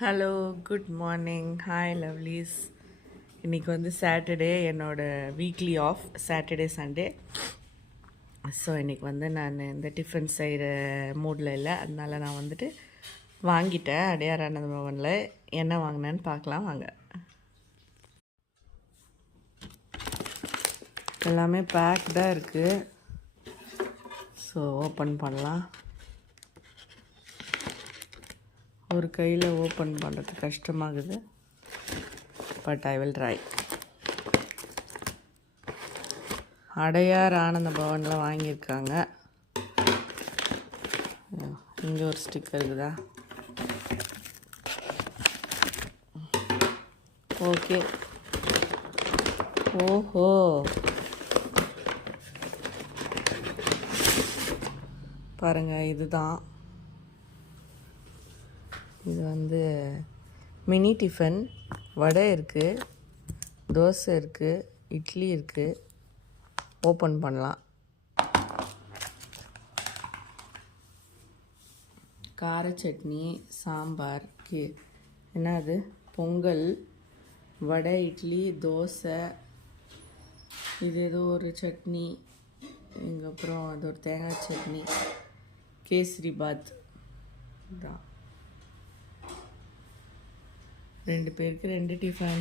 Hello, good morning. Hi lovelies. இன்றைக்கி வந்து Saturday, என்னோடய weekly off, Saturday Sunday. So இன்றைக்கி வந்து நான் இந்த டிஃபன் செய்கிற மூடில் இல்லை. அதனால் நான் வந்துட்டு வாங்கிட்டேன் அடையார் ஆனந்த பவனில். என்ன வாங்கினேன்னு பார்க்கலாம் வாங்க. எல்லாமே பேக்டாக இருக்குது. ஸோ ஓப்பன் பண்ணலாம். ஒரு கையில் ஓப்பன் பண்ணுறது கஷ்டமாகுது, but I will try. Adyar Ananda பவனில் வாங்கியிருக்காங்க. இங்கே ஒரு ஸ்டிக்கர் இருக்குதா? ஓகே. ஓஹோ, பாருங்கள், இதுதான். இது வந்து மினி டிஃபன். வடை இருக்குது, தோசை இருக்குது, இட்லி இருக்குது. ஓப்பன் பண்ணலாம். கார சட்னி, சாம்பார், என்னது பொங்கல், வடை, இட்லி, தோசை, இது ஏதோ ஒரு சட்னி, அப்புறம் அது ஒரு தேங்காய் சட்னி, கேசரி பாத் தான். 2 பேருக்கு 2 டிஃபன்.